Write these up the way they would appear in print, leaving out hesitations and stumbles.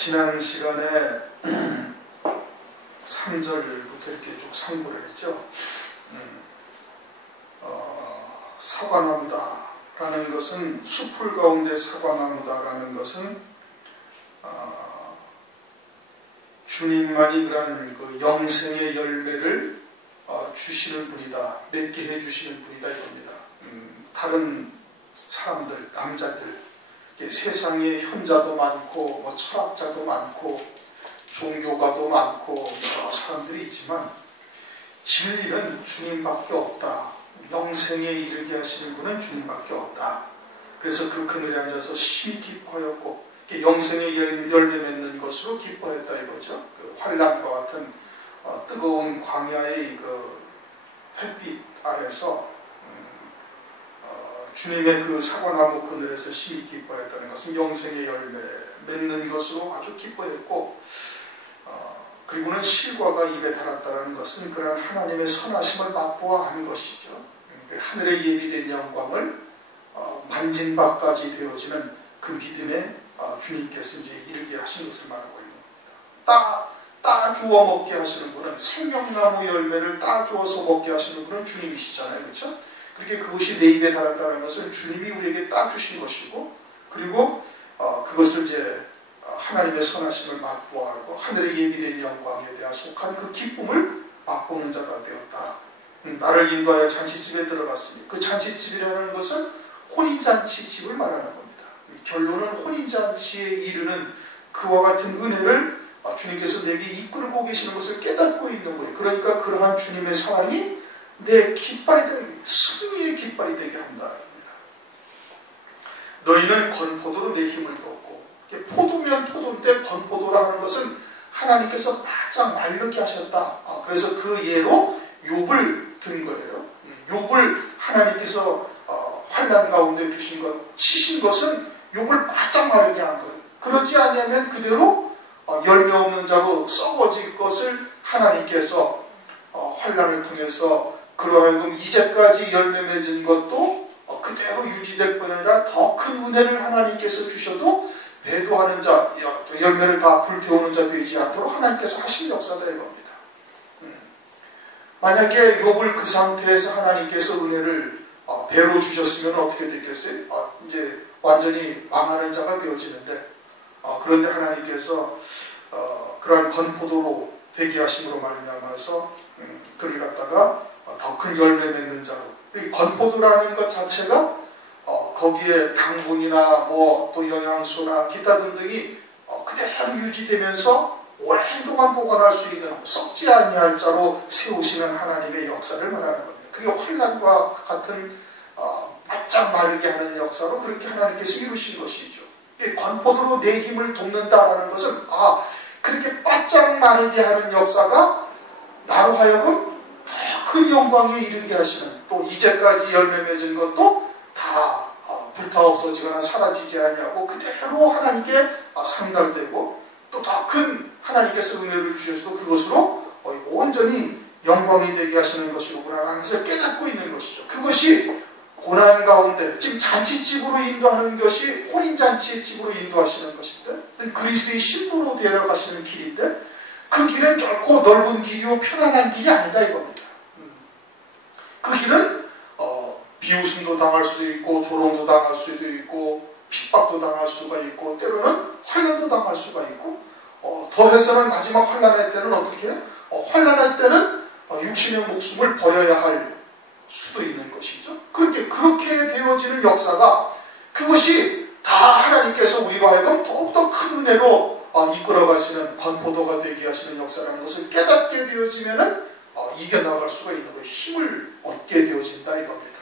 지난 시간에 3절부터 이렇게 쭉 상고를 했죠. 사과나무다라는 것은, 숲풀 가운데 사과나무다라는 것은 주님만이 그러한 그 영생의 열매를 주시는 분이다, 맺게 해주시는 분이다 이겁니다. 다른 사람들, 남자들, 세상에 현자도 많고 뭐 철학자도 많고 종교가도 많고 여러 사람들이 있지만 진리는 주님밖에 없다. 영생에 이르게 하시는 분은 주님밖에 없다. 그래서 그 그늘에 앉아서 심히 기뻐하였고 영생의 열매 맺는 것으로 기뻐했다 이거죠. 그 환란과 같은 뜨거운 광야의 그 햇빛 아래서 주님의 그 사과나무 그늘에서 심히 기뻐했다는 것은 영생의 열매 맺는 것으로 아주 기뻐했고, 그리고는 실과가 입에 달았다는 것은 그런 하나님의 선하심을 맛보아 하는 것이죠. 하늘에 예비된 영광을 만진 바까지 되어지는 그 믿음에 주님께서 이제 이르게 하신 것을 말하고 있는 겁니다. 따주어 먹게 하시는 분은, 생명나무 열매를 따주어서 먹게 하시는 분은 주님이시잖아요. 그렇죠? 그렇게 그것이 내 입에 달았다는 것은 주님이 우리에게 따주신 것이고, 그리고 그것을 이제 하나님의 선하심을 맛보아하고 하늘의 예비된 영광에 대한 속한 그 기쁨을 맛보는 자가 되었다. 나를 인도하여 잔치집에 들어갔으니, 그 잔치집이라는 것은 혼인잔치집을 말하는 겁니다. 결론은 혼인잔치에 이르는 그와 같은 은혜를 주님께서 내게 이끌고 계시는 것을 깨닫고 있는 거예요. 그러니까 그러한 주님의 사랑이 내 깃발이 되게, 승리의 깃발이 되게 한다. 너희는 건포도로 내 힘을 뒀고, 포도면 포도인데 건포도라 하는 것은 하나님께서 바짝 마르게 하셨다. 그래서 그 예로 욥을 든 거예요. 욥을 하나님께서 환난 가운데 두신 것, 치신 것은 욥을 바짝 마르게 한 거예요. 그러지 않으면 그대로 열매 없는 자로 썩어질 것을 하나님께서 환난을 통해서 그러하여금 이제까지 열매 맺은 것도 그대로 유지될 뿐 아니라 더 큰 은혜를 하나님께서 주셔도 배도하는 자, 열매를 다 불태우는 자 되지 않도록 하나님께서 하신 역사다 이겁니다. 만약에 욥을 그 상태에서 하나님께서 은혜를 배로 주셨으면 어떻게 됐겠어요? 이제 완전히 망하는 자가 되어지는데, 그런데 하나님께서 그러한 건포도로 되게 하심으로 말미암아서 그를 갖다가 더 큰 열매 맺는 자로, 이 건포도라는 것 자체가 거기에 당분이나 뭐 또 영양소나 기타 등등이 그대로 유지되면서 오랜 동안 보관할 수 있는, 썩지 아니할 자로 세우시는 하나님의 역사를 말하는 겁니다. 그게 환난과 같은 바짝 마르게 하는 역사로 그렇게 하나님께서 이루신 것이죠. 건포도로 내 힘을 돕는다라는 것은 그렇게 바짝 마르게 하는 역사가 나로 하여금 더 큰 영광에 이르게 하시는, 또 이제까지 열매 맺은 것도 다 불타 없어지거나 사라지지 아니하고 그대로 하나님께 상달되고, 또 더 큰 하나님께서 은혜를 주셔서 그것으로 온전히 영광이 되게 하시는 것이로구나 하면서 깨닫고 있는 것이죠. 그것이 고난 가운데 지금 잔치집으로 인도하는 것이 혼인잔치의 집으로 인도하시는 것인데, 그리스도의 신부로 데려가시는 길인데, 그 길은 결코 넓은 길이요 편안한 길이 아니다 이겁니다. 그 길은 비웃음도 당할 수 있고 조롱도 당할 수도 있고 핍박도 당할 수가 있고 때로는 환난도 당할 수가 있고, 더해서는 마지막 환난할 때는 어떻게 해요? 환난할 때는 육신의 목숨을 버려야 할 수도 있는 것이죠. 그렇게 되어지는 역사가, 그것이 다 하나님께서 우리로 하여금 더욱더 큰 은혜로 이끌어 가시는 건포도가 되게 하시는 역사라는 것을 깨닫게 되어지면은 이겨나갈 수가 있는 거예요. 힘을 얻게 되어진다 이겁니다.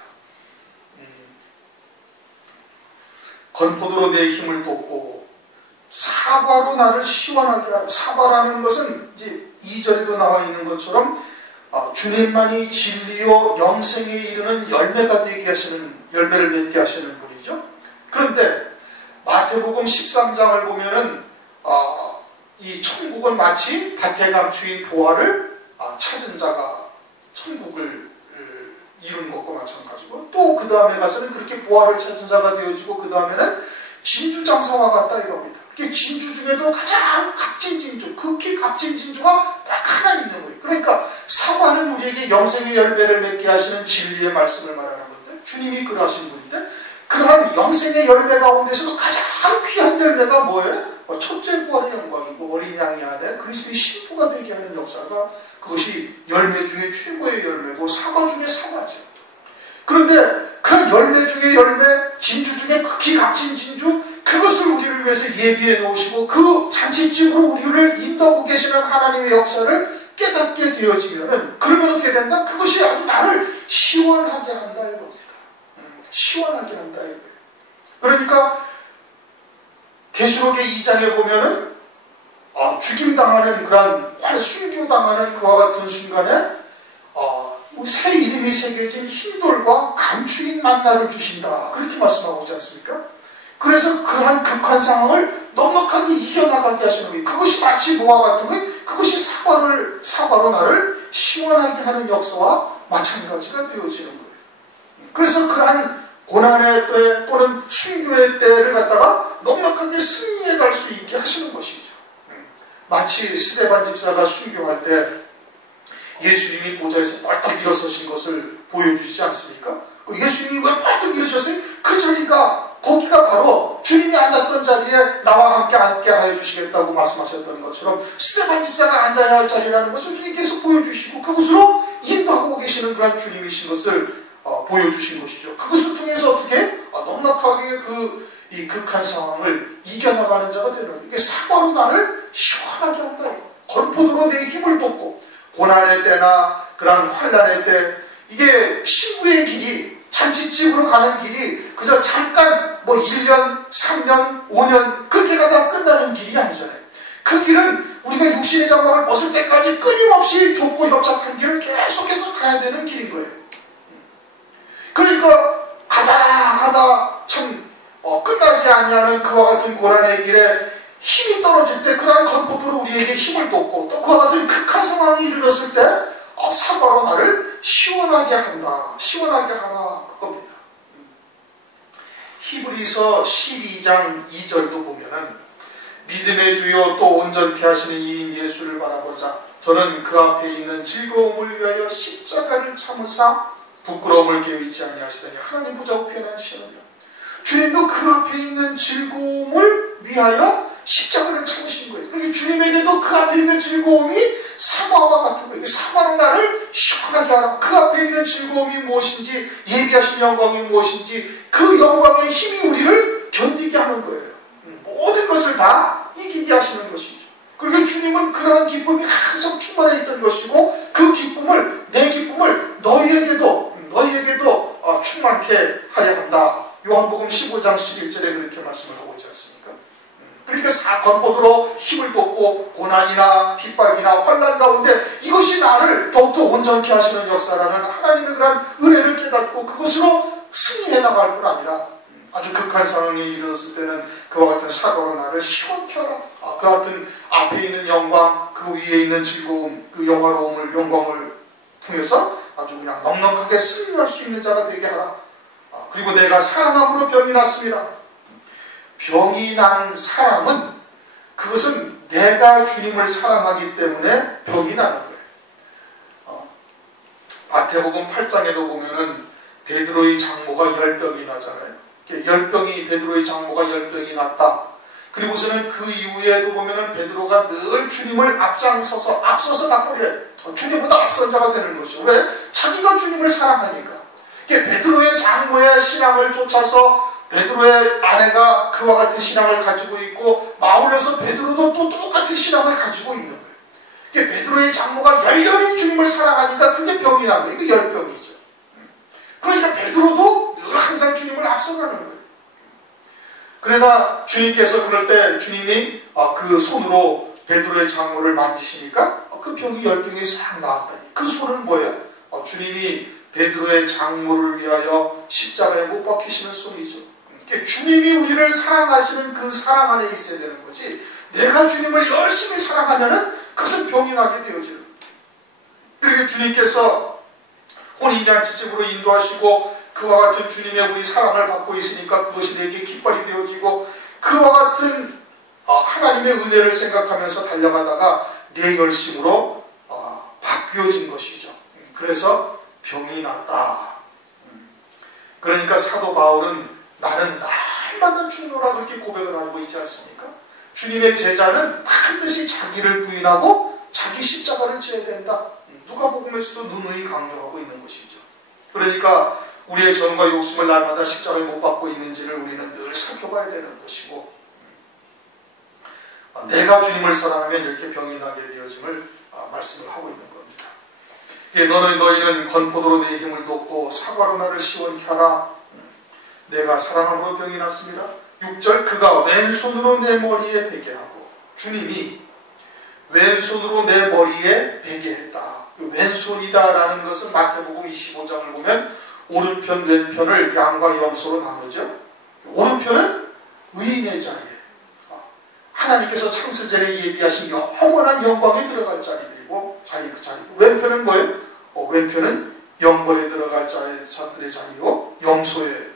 건포도로 내 힘을 돋고 사과로 나를 시원하게 하라. 사과라는 것은 이제 2절에도 나와 있는 것처럼 주님만이 진리요 영생에 이르는 열매가 되게 하시는, 열매를 맺게 하시는 분이죠. 그런데 마태복음 13장을 보면은 이 천국은 마치 밭에 감추인 보화를 찾은 자가 천국을 이룬 것과 마찬가지고, 또 그 다음에 가서는 그렇게 보화를 찾은 자가 되어지고 그 다음에는 진주장사와 같다 이겁니다. 진주 중에도 가장 값진 진주, 극히 값진 진주가 딱 하나 있는 거예요. 그러니까 사과는 우리에게 영생의 열매를 맺게 하시는 진리의 말씀을 말하는 건데, 주님이 그러하신 분인데, 그러한 영생의 열매 가운데서도 가장 귀한 열매가 뭐예요? 첫째 부활의 영광이고 어린 양의 안에 그리스도의 신부가 되게 하는 역사가, 그것이 열매 중에 최고의 열매고 사과 중에 사과죠. 그런데 그 열매 중에 열매, 진주 중에 극히 값진 진주, 그것을 우리를 위해서 예비해 놓으시고 그 잔치집으로 우리를 인도하고 계시는 하나님의 역사를 깨닫게 되어지면은, 그러면 어떻게 된다? 그것이 아주 나를 시원하게 한다 이겁니다. 시원하게 한다 이거예요. 그러니까 계시록의 2장에 보면은 죽임당하는 그런 순교당하는 그와 같은 순간에 새 이름이 새겨진 흰돌과 감추인 만나를 주신다, 그렇게 말씀하고 있지 않습니까? 그래서 그러한 극한 상황을 넉넉하게 이겨나가게 하시는 거예요. 그것이 마치 뭐와 같은 거예요? 그것이 사과로 나를 시원하게 하는 역사와 마찬가지가 되어지는 거예요. 그래서 그러한 고난의 때 또는 순교의 때를 갖다가 넉넉하게 승리해 갈 수 있게 하시는 것이죠. 마치 스데반 집사가 순교할 때 예수님이 보좌에서 뻘떡 일어서신 것을 보여주지 않습니까? 예수님이 왜 뻘떡 일어서셨어요? 그 자리가, 거기가 바로 주님이 앉았던 자리에 나와 함께 앉게 하여 주시겠다고 말씀하셨던 것처럼, 스데반 집사가 앉아야 할 자리라는 것을 주님께서 보여주시고 그것으로 인도하고 계시는 그런 주님이신 것을 보여주신 것이죠. 그것을 통해서 어떻게 넉넉하게 이 극한 상황을 이겨나가는 자가 되는 거예요. 이게 사과로 나를 시원하게 한다. 건포도로 내 힘을 돋고, 고난의 때나 그런 환난의 때, 이게 신부의 길이, 잔치집으로 가는 길이 그저 잠깐 1년, 3년, 5년 그렇게 가다가 끝나는 길이 아니잖아요. 그 길은 우리가 육신의 장막을 벗을 때까지 끊임없이 좁고 협착한 길을 계속해서 가야 되는 길인 거예요. 그러니까 가다 참 끝나지 아니하는 그와 같은 고난의 길에 힘이 떨어질 때, 그러한 건포도로 우리에게 힘을 돋고, 또 그와 같은 극한 상황이 이르렀을 때 사과로 나를 시원하게 한다, 시원하게 하라, 그겁니다. 히브리서 12장 2절도 보면은, 믿음의 주요 또 온전케 하시는 이인 예수를 바라보자 저는 그 앞에 있는 즐거움을 위하여 십자가를 참으사 부끄러움을 깨어있지 아니하시더니, 하나님 보자고 표현하시는데, 주님도 그 앞에 있는 즐거움을 위하여 십자가를 참으신 거예요. 그러니까 주님에게도 그 앞에 있는 즐거움이 사과와 같은 거예요. 사과로 나를 시원하게 하라. 그 앞에 있는 즐거움이 무엇인지, 예비하신 영광이 무엇인지, 그 영광의 힘이 우리를 견디게 하는 거예요. 모든 것을 다 이기게 하시는 것이죠. 그리고 주님은 그러한 기쁨이 항상 충만해 있던 것이고, 그 기쁨을, 내 기쁨을 너희에게도 충만케 하려 한다. 요한복음 15장 11절에 그렇게 말씀을 하고 있지 않습니까? 그러니까 건포도로 힘을 돋고 고난이나 핍박이나 환난 가운데 이것이 나를 더욱더 온전케 하시는 역사라는 하나님의 그런 은혜를 깨닫고 그것으로 승리해 나갈 뿐 아니라, 아주 극한 상황이 이르렀을 때는 그와 같은 사과로 나를 시원케 하라. 그와 같은 앞에 있는 영광, 그 위에 있는 즐거움, 그 영광을 통해서 아주 그냥 넉넉하게 승리할 수 있는 자가 되게 하라. 그리고 내가 사랑함으로 병이 났습니다. 병이 난 사람은, 그것은 내가 주님을 사랑하기 때문에 병이 나는 거예요. 마태복음 8장에도 보면은 베드로의 장모가 열병이 나잖아요. 베드로의 장모가 10병이 났다. 그리고서는 그 이후에도 보면은 베드로가 늘 주님을 앞서서 나버려요. 주님보다 앞선 자가 되는 것이죠. 왜? 자기가 주님을 사랑하니까. 베드로의 장모의 신앙을 쫓아서 베드로의 아내가 그와 같은 신앙을 가지고 있고, 맞물려서 베드로도 또 똑같은 신앙을 가지고 있는 거예요. 베드로의 장모가 열렬히 주님을 사랑하니까 그게 병이 난 거예요. 이게 열병이죠. 그러니까 베드로도 늘 항상 주님을 앞서가는 거예요. 그러나 주님께서 그럴 때 주님이 그 손으로 베드로의 장모를 만지시니까 그 병이 열병이 싹 나았다니. 그 손은 뭐예요? 주님이 베드로의 장모를 위하여 십자가에 못 박히시는 손이죠. 주님이 우리를 사랑하시는 그 사랑 안에 있어야 되는 거지, 내가 주님을 열심히 사랑하면은 그것은 병이 나게 되어지는 거예요. 그렇게 주님께서 혼인잔치집으로 인도하시고 그와 같은 주님의 우리 사랑을 받고 있으니까 그것이 내게 깃발이 되어지고, 그와 같은 하나님의 은혜를 생각하면서 달려가다가 내 열심으로 바뀌어진 것이죠. 그래서 병이 났다. 그러니까 사도 바울은 나는 날마다 죽노라 그렇게 고백을 하고 있지 않습니까? 주님의 제자는 반드시 자기를 부인하고 자기 십자가를 져야 된다. 누가복음에서도 누누이 강조하고 있는 것이죠. 그러니까 우리의 정과 욕심을 날마다 십자가를 못 받고 있는지를 우리는 늘 살펴봐야 되는 것이고, 내가 주님을 사랑하면 이렇게 병이 나게 되어짐을 말씀을 하고 있는 겁니다. 너희는 건포도로 내 힘을 돋고 사과로 나를 시원케 하라. 내가 사랑함으로 병이 났습니다. 6절 그가 왼손으로 내 머리에 베게 하고, 주님이 왼손으로 내 머리에 베게 했다. 왼손이다라는 것은 마태복음 25장을 보면 오른편 왼편을 양과 염소로 나누죠. 오른편은 의인의 자리에 하나님께서 창세전에 예비하신 영원한 영광에 들어갈 자리이고, 왼편은 뭐예요? 왼편은 영벌에 들어갈 자들의 자리요 염소의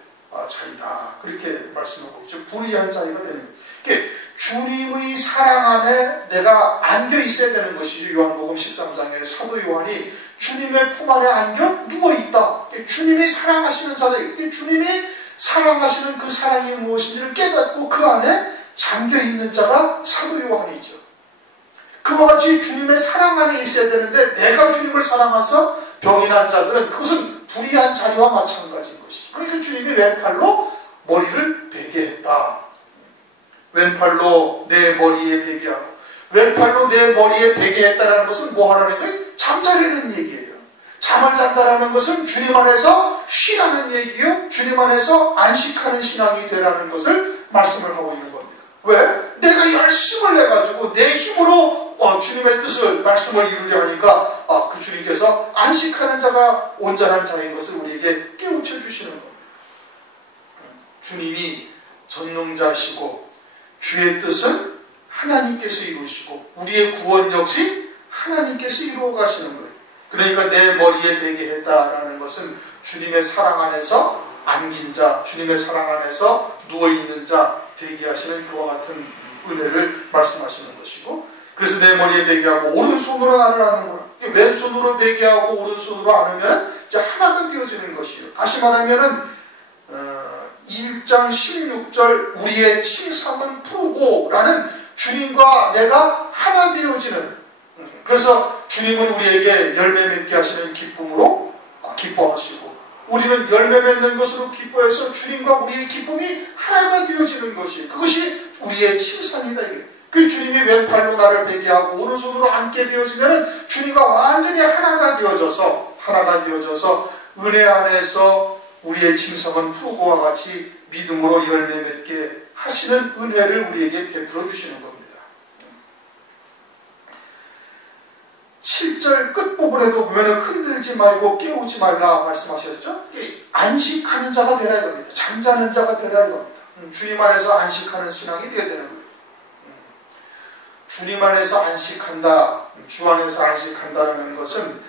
자리다. 그렇게 말씀하고 있죠. 불의한 자리가 되는 거예요. 주님의 사랑 안에 내가 안겨 있어야 되는 것이죠. 요한복음 13장에 사도 요한이 주님의 품 안에 안겨 누워있다. 주님이 사랑하시는 자들, 주님이 사랑하시는 그 사랑이 무엇인지를 깨닫고 그 안에 잠겨있는 자가 사도 요한이죠. 그와 같이 주님의 사랑 안에 있어야 되는데, 내가 주님을 사랑해서 병이 난 자들은 그것은 불의한 자리와 마찬가지인 것이죠. 그러니까 주님이 왼팔로 머리를 베게 했다. 왼팔로 내 머리에 베게 하고, 왼팔로 내 머리에 베게 했다는 것은 뭐 하라는 거예요? 잠자리는 얘기예요. 잠을 잔다라는 것은 주님 안에서 쉬라는 얘기요, 주님 안에서 안식하는 신앙이 되라는 것을 말씀을 하고 있는 겁니다. 왜? 내가 열심을 해가지고 내 힘으로 주님의 뜻을 말씀을 이루려 하니까 그 주님께서 안식하는 자가 온전한 자인 것을 우리에게 깨우쳐 주시는 겁니다. 주님이 전능자시고 주의 뜻은 하나님께서 이루시고 우리의 구원 역시 하나님께서 이루어 가시는 거예요. 그러니까 내 머리에 베게 했다라는 것은 주님의 사랑 안에서 안긴 자, 주님의 사랑 안에서 누워있는 자 되게 하시는 그와 같은 은혜를 말씀하시는 것이고, 그래서 내 머리에 베게 하고 오른손으로 나를 안는구나. 왼손으로 베게 하고 오른손으로 안으면 이제 하나가 되어지는 것이에요. 다시 말하면은 1장 16절 우리의 침상은 푸르고 라는 주님과 내가 하나 되어지는, 그래서 주님은 우리에게 열매 맺게 하시는 기쁨으로 기뻐하시고, 우리는 열매 맺는 것으로 기뻐해서 주님과 우리의 기쁨이 하나가 되어지는 것이, 그것이 우리의 침상이다. 그 주님이 왼팔로 나를 베게 하고 오른손으로 앉게 되어지면 주님과 완전히 하나가 되어져서 은혜 안에서 우리의 침상은 푸르고와 같이 믿음으로 열매 맺게 하시는 은혜를 우리에게 베풀어 주시는 겁니다. 7절 끝부분에도 보면 흔들지 말고 깨우지 말라 말씀하셨죠? 안식하는 자가 되라 이겁니다. 잠자는 자가 되라 이겁니다. 주님 안에서 안식하는 신앙이 되어야 되는 거예요. 주님 안에서 안식한다, 주 안에서 안식한다라는 것은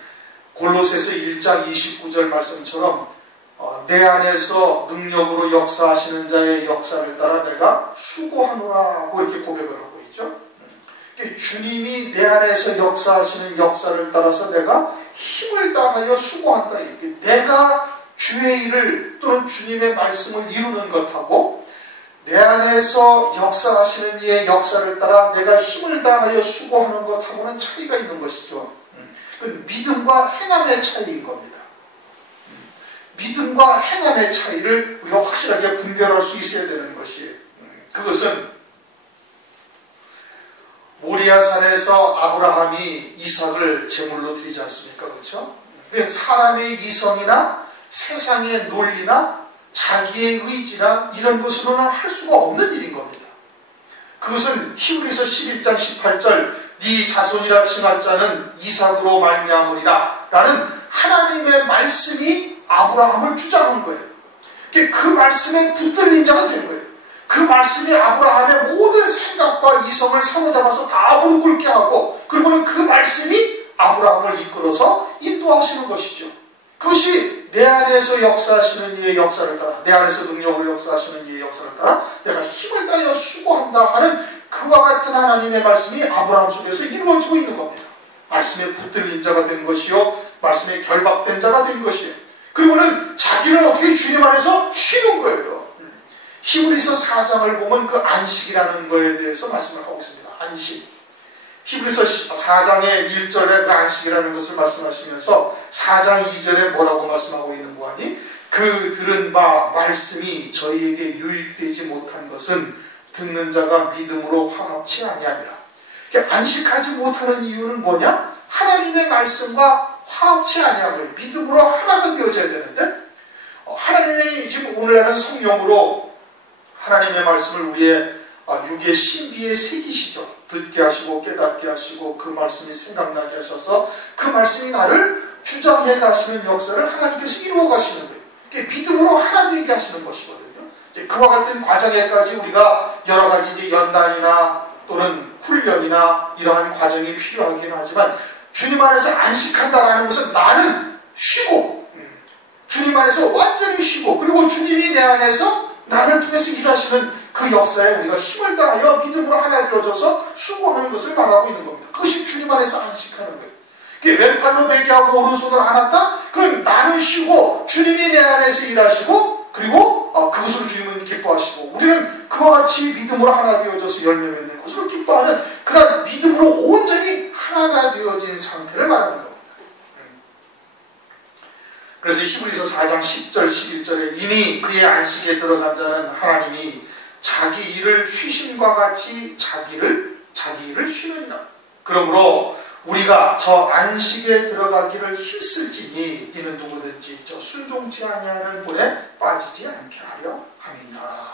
골로새서 1장 29절 말씀처럼 내 안에서 능력으로 역사하시는 자의 역사를 따라 내가 수고하노라고 이렇게 고백을 하고 있죠. 주님이 내 안에서 역사하시는 역사를 따라서 내가 힘을 다하여 수고한다. 이렇게 내가 주의 일을 또는 주님의 말씀을 이루는 것하고 내 안에서 역사하시는 이의 역사를 따라 내가 힘을 다하여 수고하는 것하고는 차이가 있는 것이죠. 믿음과 행함의 차이인 겁니다. 믿음과 행함의 차이를 우리가 확실하게 분별할 수 있어야 되는 것이에요. 그것은 모리아산에서 아브라함이 이삭을 제물로 드리지 않습니까? 그렇죠? 사람의 이성이나 세상의 논리나 자기의 의지나 이런 것으로는 할 수가 없는 일인 겁니다. 그것은 히브리서 11장 18절 네 자손이라 칭할 자는 이삭으로 말미암으리라 라는 하나님의 말씀이 아브라함을 주장한 거예요. 그 말씀에 붙들린 자가 된 거예요. 그 말씀이 아브라함의 모든 생각과 이성을 사로잡아서 다 무릎 꿇게 하고, 그리고는 그 말씀이 아브라함을 이끌어서 인도하시는 것이죠. 그것이 내 안에서 역사하시는 이의 역사를 따라, 내 안에서 능력으로 역사하시는 이의 역사를 따라 내가 힘을 다하여 수고한다 하는 그 그와 같은 하나님의 말씀이 아브라함 속에서 이루어지고 있는 겁니다. 말씀에 붙들린 자가 된 것이요, 말씀에 결박된 자가 된 것이에요. 그리고는 자기는 어떻게 주님 안에서 쉬는 거예요. 히브리서 4장을 보면 그 안식이라는 거에 대해서 말씀을 하고 있습니다. 안식. 히브리서 4장의 1절에 그 안식이라는 것을 말씀하시면서 4장 2절에 뭐라고 말씀하고 있는 거 아니? 그 들은 바 말씀이 저희에게 유익되지 못한 것은 듣는 자가 믿음으로 화합치 아니하니라. 안식하지 못하는 이유는 뭐냐? 하나님의 말씀과 화합치 아니한 거예요. 믿음으로 하나가 되어져야 되는데 하나님의 지금 오늘날은 성령으로 하나님의 말씀을 우리의 육의 신비에 새기시죠. 듣게 하시고 깨닫게 하시고 그 말씀이 생각나게 하셔서 그 말씀이 나를 주장해 가시는 역사를 하나님께서 이루어 가시는 거예요. 믿음으로 하나 되게 하시는 것이거든요. 이제 그와 같은 과정에까지 우리가 여러 가지 이제 연단이나 또는 훈련이나 이러한 과정이 필요하긴 하지만 주님 안에서 안식한다라는 것은 나는 쉬고 주님 안에서 완전히 쉬고 그리고 주님이 내 안에서 나를 통해서 일하시는 그 역사에 우리가 힘을 다하여 믿음으로 하나 되어져서 수고하는 것을 말하고 있는 겁니다. 그것이 주님 안에서 안식하는 거예요. 왼팔로 베개하고 오른손을 안았다? 그럼 나는 쉬고 주님이 내 안에서 일하시고 그리고 그것으로 주님은 기뻐하시고 우리는 그와 같이 믿음으로 하나 되어져서 열매 맺는 것으로 기뻐하는 그런 믿음으로 온전히 하나가 되어진 상태를 말하는 겁니다. 그래서 히브리서 4장 10절 11절에 이미 그의 안식에 들어간 자는 하나님이 자기 일을 쉬심과 같이 자기 일을 쉬느니라. 그러므로 우리가 저 안식에 들어가기를 힘쓸지니 이는 누구든지 저 순종치 아니하는 불에 빠지지 않게 하려 함이니라.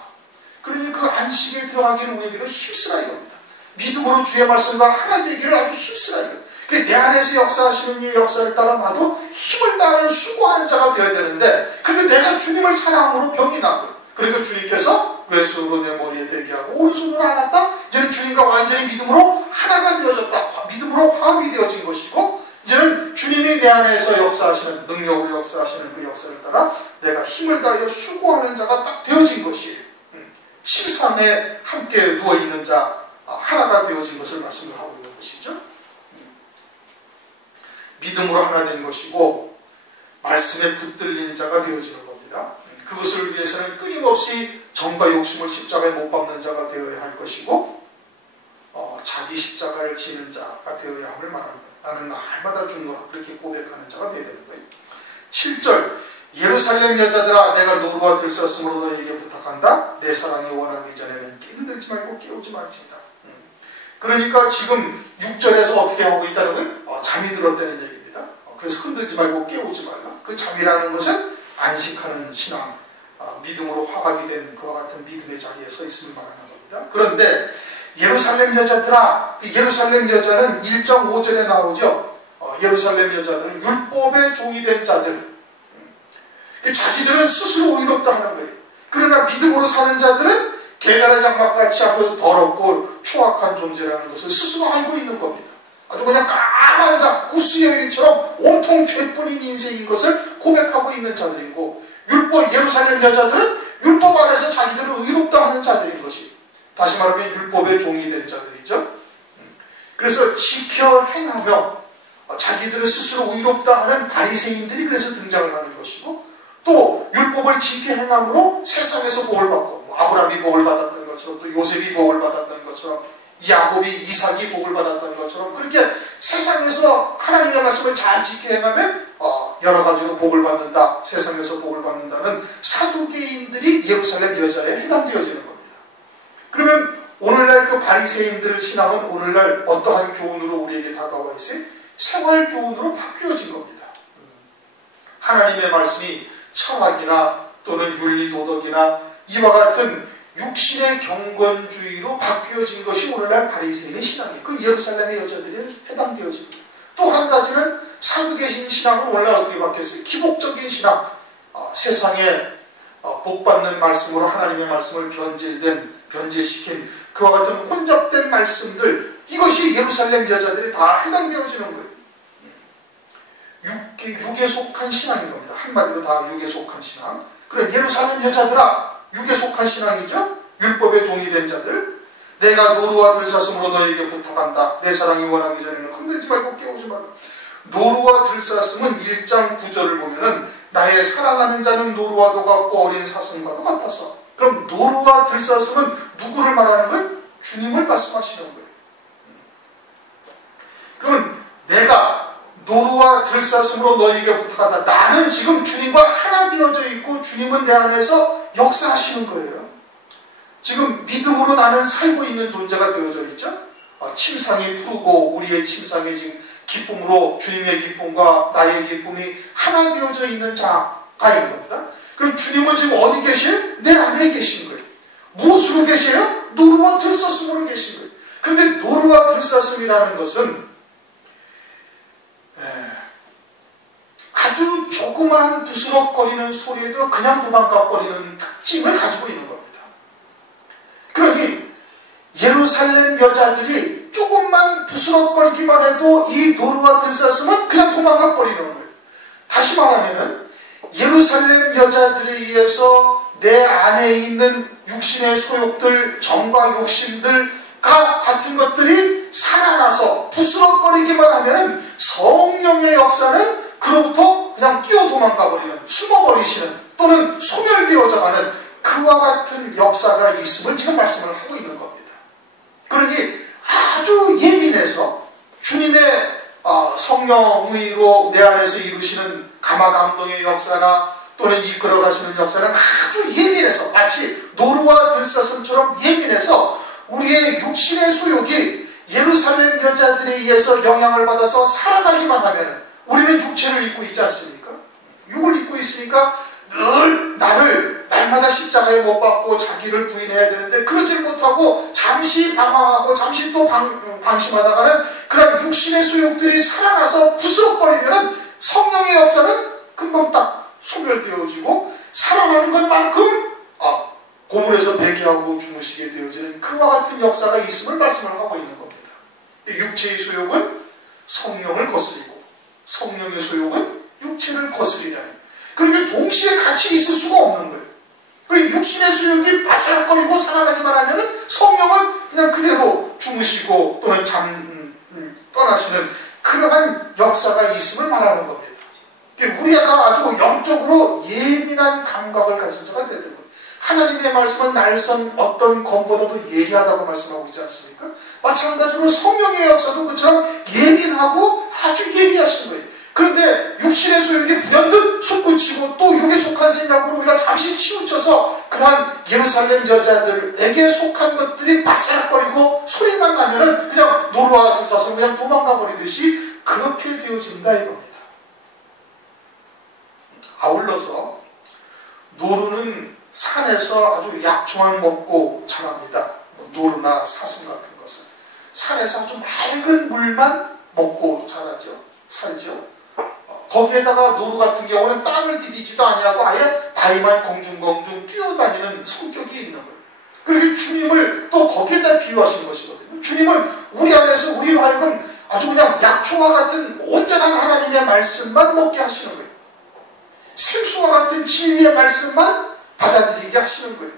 그러니 그 안식에 들어가기를 우리에게도 힘쓰라 이겁니다. 믿음으로 주의 말씀과 하나 되기를 아주 힘쓰라 이겁니다. 내 안에서 역사하시는 이 역사를 따라 나도 힘을 다하여 수고하는 자가 되어야 되는데 근데 내가 주님을 사랑함으로 병이 나고요. 그리고 주님께서 왼손으로 내 머리에 베개하고 오른손으로 안았다. 이제는 주님과 완전히 믿음으로 하나가 되어졌다. 믿음으로 화합이 되어진 것이고 이제는 주님이 내 안에서 역사하시는 능력으로 역사하시는 그 역사를 따라 내가 힘을 다하여 수고하는 자가 딱 되어진 것이에요. 침상에 함께 누워있는 자 하나가 되어진 것을 말씀을 하고 있는 것이죠. 믿음으로 하나 된 것이고 말씀에 붙들린 자가 되어지는 겁니다. 그것을 위해서는 끊임없이 정과 욕심을 십자가에 못 박는 자가 되어야 할 것이고 자기 십자가를 지는 자가 되어야 함을 말합니다. 나는 날마다 죽노라 그렇게 고백하는 자가 되어야 되는 거예요. 7절 예루살렘 여자들아 내가 노루와 들썼으므로 너에게 부탁한다. 내 사랑이 원하기 전에는 흔들지 말고 깨우지 말지니라. 그러니까 지금 6절에서 어떻게 하고 있다는 거예요? 잠이 들었다는 얘기입니다. 그래서 흔들지 말고 깨우지 말라. 그 잠이라는 것은 안식하는 신앙, 믿음으로 화합이 된 그와 같은 믿음의 자리에 서 있음을 말하는 겁니다. 그런데 예루살렘 여자들아, 예루살렘 여자는 1.5절에 나오죠. 예루살렘 여자들은 율법의 종이 된 자들, 자기들은 스스로 의롭다 하는 거예요. 그러나 믿음으로 사는 자들은 개갈의 장막같이 아주 더럽고 추악한 존재라는 것을 스스로 알고 있는 겁니다. 아주 그냥 까만 자, 구스 여인처럼 온통 죄뿐인 인생인 것을 고백하고 있는 자들이고 예루살렘 여자들은 율법 안에서 자기들을 의롭다 하는 자들인 것이 다시 말하면 율법의 종이 된 자들이죠. 그래서 지켜 행하며 자기들을 스스로 의롭다 하는 바리새인들이 그래서 등장을 하는 것이고 또 율법을 지켜 행함으로 세상에서 복을 받고 아브라함이 복을 받았던 것처럼 또 요셉이 복을 받았던 것처럼 야곱이 이삭이 복을 받았던 것처럼 그렇게 세상에서 하나님의 말씀을 잘 지켜 행하면 여러 가지로 복을 받는다. 세상에서 복을 받는다는 사두개인들이 예루살렘 여자에 해당되어지는 겁니다. 그러면 오늘날 그 바리새인들 신앙은 오늘날 어떠한 교훈으로 우리에게 다가와 있어요? 생활 교훈으로 바뀌어진 겁니다. 하나님의 말씀이 철학이나 또는 윤리도덕이나 이와 같은 육신의 경건주의로 바뀌어진 것이 오늘날 바리새인의 신앙이에요. 그 예루살렘의 여자들이 해당되어집니다. 또 한 가지는 사두개인 신앙은 오늘날 어떻게 바뀌었어요? 기복적인 신앙, 세상에 복받는 말씀으로 하나님의 말씀을 변제시킨 그와 같은 혼잡된 말씀들, 이것이 예루살렘 여자들이 다 해당되어지는 거예요. 육에 속한 신앙인 겁니다. 한마디로 다 육에 속한 신앙. 그런 예루살렘 여자들아, 육에 속한 신앙이죠. 율법의 종이 된 자들. 내가 노루와 들사슴으로 너에게 부탁한다. 내 사랑이 원하기 전에는 흔들지 말고 깨우지 말라. 노루와 들사슴은 1장 9절을 보면은 나의 사랑하는 자는 노루와도 같고 어린 사슴과도 같았어. 그럼 노루와 들사슴은 누구를 말하는 거예요? 주님을 말씀하시는 거예요. 그러면 내가 노루와 들사슴으로 너에게 부탁한다. 나는 지금 주님과 하나 되어져 있고 주님은 내 안에서 역사하시는 거예요. 지금 믿음으로 나는 살고 있는 존재가 되어져 있죠. 침상이 푸르고 우리의 침상이 지금 기쁨으로 주님의 기쁨과 나의 기쁨이 하나 되어져 있는 자가인 겁니다. 그럼 주님은 지금 어디 계세요? 내 안에 계신 거예요. 무엇으로 계세요? 노루와 들사슴으로 계신 거예요. 그런데 노루와 들사슴이라는 것은 아주 조그만 부스럭거리는 소리에도 그냥 도망가버리는 특징을 가지고 있는 겁니다. 그러니 예루살렘 여자들이 조금만 부스럭거리기만 해도 이 노루와 들사슴은 그냥 도망가버리는 거예요. 다시 말하면 예루살렘 여자들에 의해서 내 안에 있는 육신의 소욕들, 정과 욕심들과 같은 것들이 살아나서 부스럭거리기만 하면 성령의 역사는 그로부터 그냥 뛰어 도망가버리는, 숨어버리시는 또는 소멸되어져가는 그와 같은 역사가 있음을 지금 말씀을 하고 있는 겁니다. 그러니 아주 예민해서 주님의 성령의로 내 안에서 이루시는 감화감동의 역사나 또는 이끌어가시는 역사는 아주 예민해서 마치 노루와 들사슴처럼 예민해서 우리의 육신의 소욕이 예루살렘 여자들에 의해서 영향을 받아서 살아나기만 하면 우리는 육체를 입고 있지 않습니까? 육을 입고 있으니까 늘 나를 날마다 십자가에 못 박고 자기를 부인해야 되는데 그러지 못하고 잠시 방황하고 잠시 또 방심하다가는 그런 육신의 소욕들이 살아나서 부스럭거리면 성령의 역사는 금방 딱 소멸되어지고 살아나는 것만큼 고문에서 배기하고 주무시게 되어지는 그와 같은 역사가 있음을 말씀을 하고 있는 겁니다. 육체의 소욕은 성령을 거스리고 성령의 소욕은 육체를 거스리라니. 그러니까 동시에 같이 있을 수가 없는 거예요. 그리고 육신의 소욕이 바삭거리고 살아나기만 하면 성령은 그냥 그대로 주무시고 또는 떠나시는 그러한 역사가 있음을 말하는 겁니다. 우리가 아주 영적으로 예민한 감각을 가진 자가 되는 거예요. 하나님의 말씀은 날선 어떤 검보다도 예리하다고 말씀하고 있지 않습니까? 마찬가지로 성령의 역사도 그처럼 예민하고 아주 예리하신 거예요. 그런데 육신의 소욕이 불현듯 솟구치고 또 육에 속한 생각으로 우리가 잠시 치우쳐서 그러한 예루살렘 여자들에게 속한 것들이 바싹거리고 소리만 나면은 그냥 노루와 들사슴 그냥 도망가 버리듯이 그렇게 되어진다 이겁니다. 아울러서 노루는 산에서 아주 약초만 먹고 자랍니다. 노루나 사슴 같은 것은 산에서 아주 맑은 물만 먹고 자라죠. 살죠. 거기에다가 노루 같은 경우는 땅을 디디지도 아니하고 아예 바위만 공중공중 뛰어다니는 성격이 있는 거예요. 그렇게 주님을 또 거기에다 비유하신 것이거든요. 주님은 우리 안에서 우리 하여금 아주 그냥 약초와 같은 온전한 하나님의 말씀만 먹게 하시는 거예요. 생수와 같은 진리의 말씀만 받아들이게 하시는 거예요.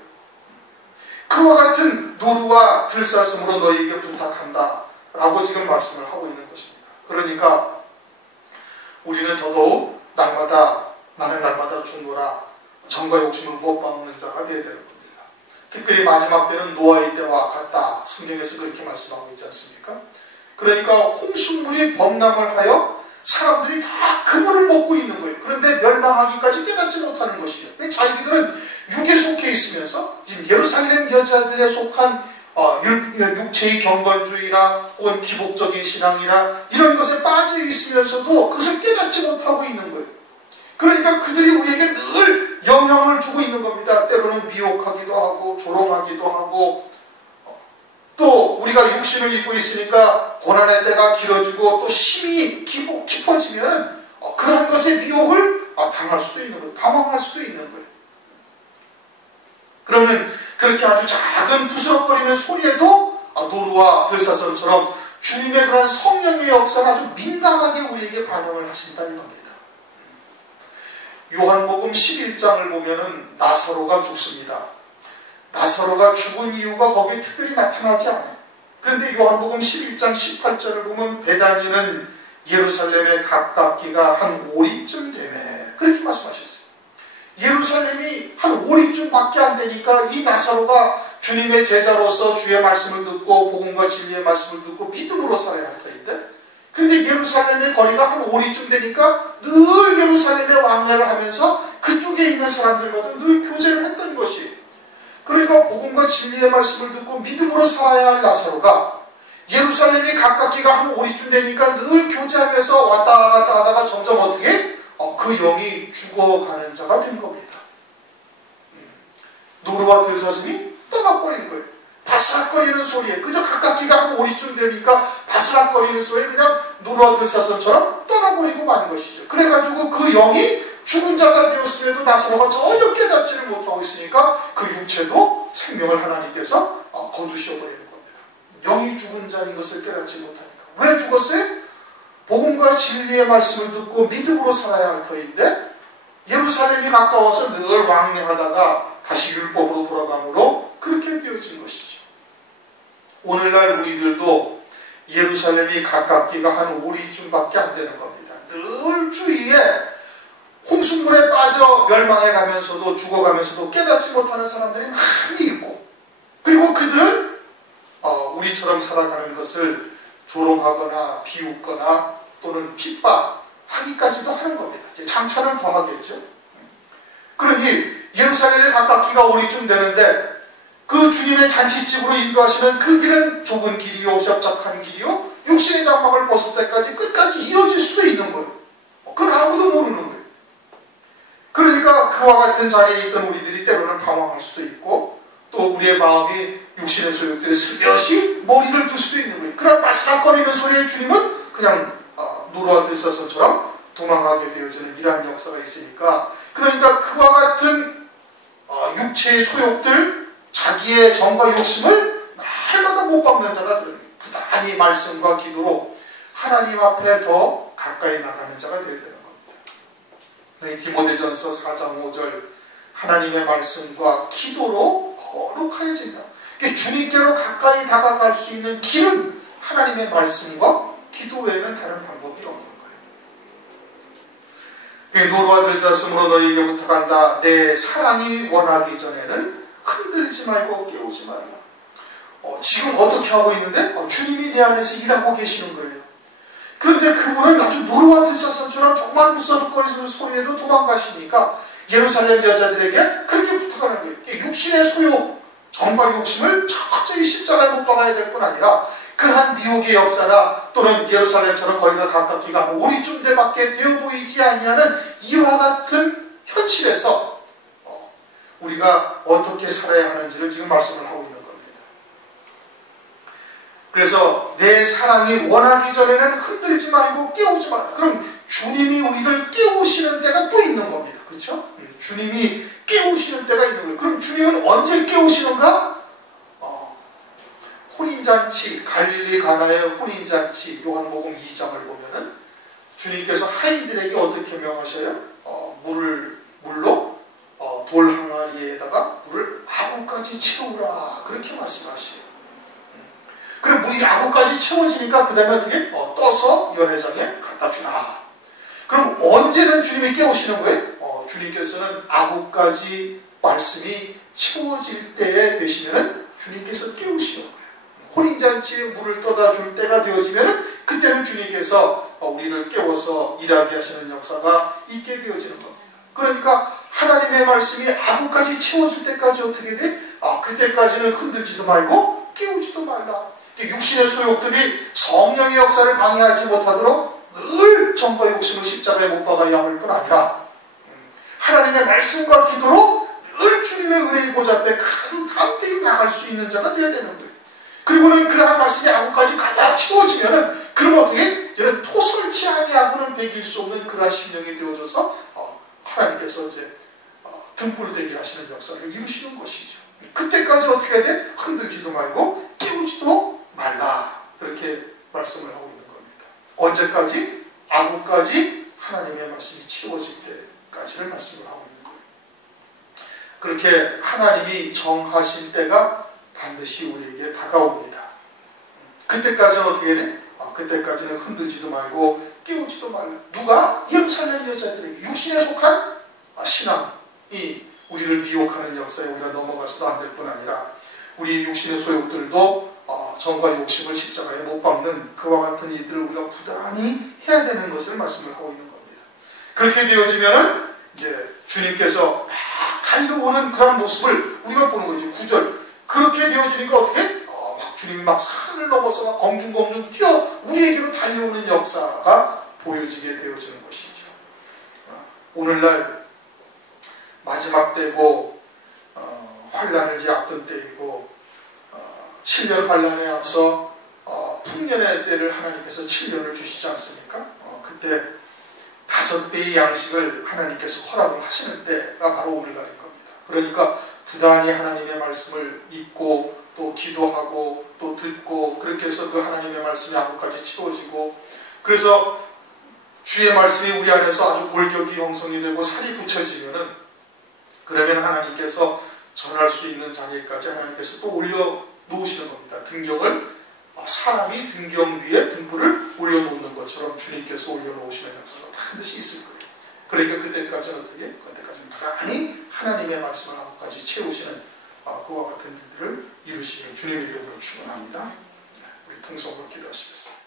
그와 같은 노루와 들사슴으로 너희에게 부탁한다 라고 지금 말씀을 하고 있는 것입니다. 그러니까 우리는 더더욱 나는 날마다 죽노라 정과 욕심을 못 박는 자가 되어야 되는 겁니다. 특별히 마지막 때는 노아의 때와 같다. 성경에서 그렇게 말씀하고 있지 않습니까? 그러니까 홍수물이 범람을 하여 사람들이 다 그 물을 먹고 있는 거예요. 그런데 멸망하기까지 깨닫지 못하는 것이에요. 자기들은 육에 속해 있으면서 지금 예루살렘 여자들에 속한 육체의 경건주의나 혹은 기복적인 신앙이나 이런 것에 빠져 있으면서도 그것을 깨닫지 못하고 있는 거예요. 그러니까 그들이 우리에게 늘 영향을 주고 있는 겁니다. 때로는 미혹하기도 하고 조롱하기도 하고 또 우리가 육신을 입고 있으니까 고난의 때가 길어지고 또 심히 깊어지면 그러한 것에 미혹을 당할 수도 있는 거예요. 당황할 수도 있는 거예요. 그러면 그렇게 아주 작은 부스럭거리는 소리에도 노루와 들사슴처럼 주님의 그런 성령의 역사는 아주 민감하게 우리에게 반응을 하신다는 겁니다. 요한복음 11장을 보면은 나사로가 죽습니다. 나사로가 죽은 이유가 거기에 특별히 나타나지 않아요. 그런데 요한복음 11장 18절을 보면 베다니는 예루살렘에 가깝기가 한 오리쯤 되네, 그렇게 말씀하셨어요. 예루살렘이 한 오리쯤밖에 안 되니까 이 나사로가 주님의 제자로서 주의 말씀을 듣고 복음과 진리의 말씀을 듣고 믿음으로 살아야 할 터인데, 그런데 예루살렘의 거리가 한 오리쯤 되니까 늘 예루살렘에 왕래를 하면서 그쪽에 있는 사람들과도 늘 교제를 했던 것이, 그러니까 복음과 진리의 말씀을 듣고 믿음으로 살아야 할 나사로가 예루살렘이 가깝기가 한 오리쯤 되니까 늘 교제하면서 왔다 갔다 하다가 점점 어떻게 그 영이 죽어가는 자가 된 겁니다. 노루와 들사슴이 떠나버리는 거예요. 바스락거리는 소리에, 그저 가깝기가 한 오리쯤 되니까 바스락거리는 소리에 그냥 노루와 들사슴처럼 떠나버리고 마는 것이죠. 그래가지고 그 영이 죽은 자가 되었음에도 나사로가 전혀 깨닫지를 못하고 있으니까 그 육체도 생명을 하나님께서 거두셔버리는 겁니다. 영이 죽은 자인 것을 깨닫지 못하니까. 왜 죽었어요? 복음과 진리의 말씀을 듣고 믿음으로 살아야 할 터인데 예루살렘이 가까워서 늘 왕래하다가 다시 율법으로 돌아가므로 그렇게 되어진 것이죠. 오늘날 우리들도 예루살렘이 가깝기가 한 오리쯤밖에 안 되는 겁니다. 늘 주위에 홍수물에 빠져 멸망해 가면서도 죽어가면서도 깨닫지 못하는 사람들이 많이 있고, 그리고 그들은 우리처럼 살아가는 것을 조롱하거나 비웃거나 또는 핍박하기까지도 하는 겁니다. 이제 장차는 더 하겠죠. 그러니 예루살렘에 가깝기가 오리쯤 되는데 그 주님의 잔치집으로 인도하시는 그 길은 좁은 길이요 협착한 길이요 육신의 장막을 벗을 때까지 끝까지 이어질 수도 있는 거예요. 그건 아무도 모르는 거예요. 그러니까 그와 같은 자리에 있던 우리들이 때로는 방황할 수도 있고, 또 우리의 마음이 육신의 소욕들에 슬며시 머리를 둘 수도 있는 거예요. 그런 바스락거리는 소리에 주님은 그냥 노루와 들사슴처럼 도망가게 되어지는 이러한 역사가 있으니까, 그러니까 그와 같은 육체의 소욕들, 자기의 정과 욕심을 날마다 못 박는 자가 부단히 말씀과 기도로 하나님 앞에 더 가까이 나가는 자가 되어야 되는 겁니다. 디모데전서 4장 5절 하나님의 말씀과 기도로 거룩하여진다. 주님께로 가까이 다가갈 수 있는 길은 하나님의 말씀과 기도 외에는 다른 방법이 없는 거예요. 노루와 들사슴으로 너희에게 부탁한다. 내 사랑이 원하기 전에는 흔들지 말고 깨우지 말라. 지금 어떻게 하고 있는데? 주님이 내 안에서 일하고 계시는 거예요. 그런데 그분은 아주 노루와 들사슴처럼 정말 무서워거리는 소리에도 도망가시니까 예루살렘 여자들에게 그렇게 부탁하는 거예요. 육신의 소욕, 정과 욕심을 철저히 십자가에 못 박아야 될 뿐 아니라 그러한 미혹의 역사나 또는 예루살렘처럼 거리가 가깝기가 오리쯤 되밖에 되어 보이지 아니하는 이와 같은 현실에서 우리가 어떻게 살아야 하는지를 지금 말씀을 하고 있는 겁니다. 그래서 내 사랑이 원하기 전에는 흔들지 말고 깨우지 말라. 그럼 주님이 우리를 깨우시는 때가 또 있는 겁니다. 그렇죠? 주님이 깨우시는 때가 있는 거예요. 그럼 주님은 언제 깨우시는가? 혼인잔치, 갈릴리 가나의 혼인잔치 요한복음 2장을 보면은 주님께서 하인들에게 어떻게 명하셔요? 물로 돌 항아리에다가 물을 아구까지 채우라, 그렇게 말씀하셔요. 그럼 물이 아구까지 채워지니까 그 다음에 어떻게? 떠서 연회장에 갖다 주라. 그럼 언제는 주님이 깨우시는 거예요? 주님께서는 아구까지 말씀이 채워질 때에 되시면은 주님께서 깨우시는 거예요. 혼인잔치에 물을 떠다 줄 때가 되어지면은 그때는 주님께서 우리를 깨워서 일하게 하시는 역사가 있게 되어지는 겁니다. 그러니까 하나님의 말씀이 아구까지 채워질 때까지 어떻게 돼? 그때까지는 흔들지도 말고 깨우지도 말라. 육신의 소욕들이 성령의 역사를 방해하지 못하도록 늘 정과 욕심을 십자가에 못 박아야 할 뿐 아니라 하나님의 말씀과 기도로 늘 주님의 은혜의 보좌 앞에 함께 나갈 수 있는 자가 되어야 되는 거예요. 그리고는 그러한 말씀이 아구까지 가득 채워지면은 그럼 어떻게? 얘는 토설치 아니하고는 배길 수 없는 그러한 심령이 되어져서 하나님께서 이제 등불되게 하시는 역사를 이루시는 것이죠. 그때까지 어떻게 해야 돼? 흔들지도 말고 깨우지도 말라, 그렇게 말씀을 하고 있는 겁니다. 언제까지? 아구까지 하나님의 말씀이 채워질 때까지를 말씀을 하고 있는 거예요. 그렇게 하나님이 정하신 때가 반드시 우리에게 다가옵니다. 그때까지는 어떻게 돼? 그때까지는 흔들지도 말고 깨우지도 말라. 누가? 예루살렘 여자들에게 육신에 속한 신앙이 우리를 미혹하는 역사에 우리가 넘어가서도 안 될 뿐 아니라 우리 육신의 소욕들도 정과 욕심을 십자가에 못 박는 그와 같은 일들을 우리가 부단히 해야 되는 것을 말씀을 하고 있는 겁니다. 그렇게 되어지면은 이제 주님께서 막 달려오는 그런 모습을 우리가 보는 거죠. 9절. 그렇게 되어지니까 어떻게? 막 주님이 막 산을 넘어서 막 검중검중 뛰어 우리에게로 달려오는 역사가 보여지게 되어지는 것이죠. 오늘날 마지막 때고 환란을 이제 앞둔 때이고 7년 환란에 앞서 풍년의 때를 하나님께서 7년을 주시지 않습니까? 그때 5배의 양식을 하나님께서 허락을 하시는 때가 바로 오늘날인 겁니다. 그러니까 부단히 하나님의 말씀을 읽고 또 기도하고 또 듣고 그렇게 해서 그 하나님의 말씀이 하루까지 채워지고 그래서 주의 말씀이 우리 안에서 아주 골격이 형성이 되고 살이 붙여지면은 그러면 하나님께서 전할 수 있는 자리까지 하나님께서 또 올려놓으시는 겁니다. 등경을 사람이 등경 위에 등불을 올려놓는 것처럼 주님께서 올려놓으시는 역사가 반드시 있을 거예요. 그러니까 그때까지는 어떻게? 그때까지는 부단히 하나님의 말씀을 하루까지 채우시는 그와 같은 일들을 이루시길 주님의 이름으로 축원합니다. 우리 통성으로 기도하시겠습니다.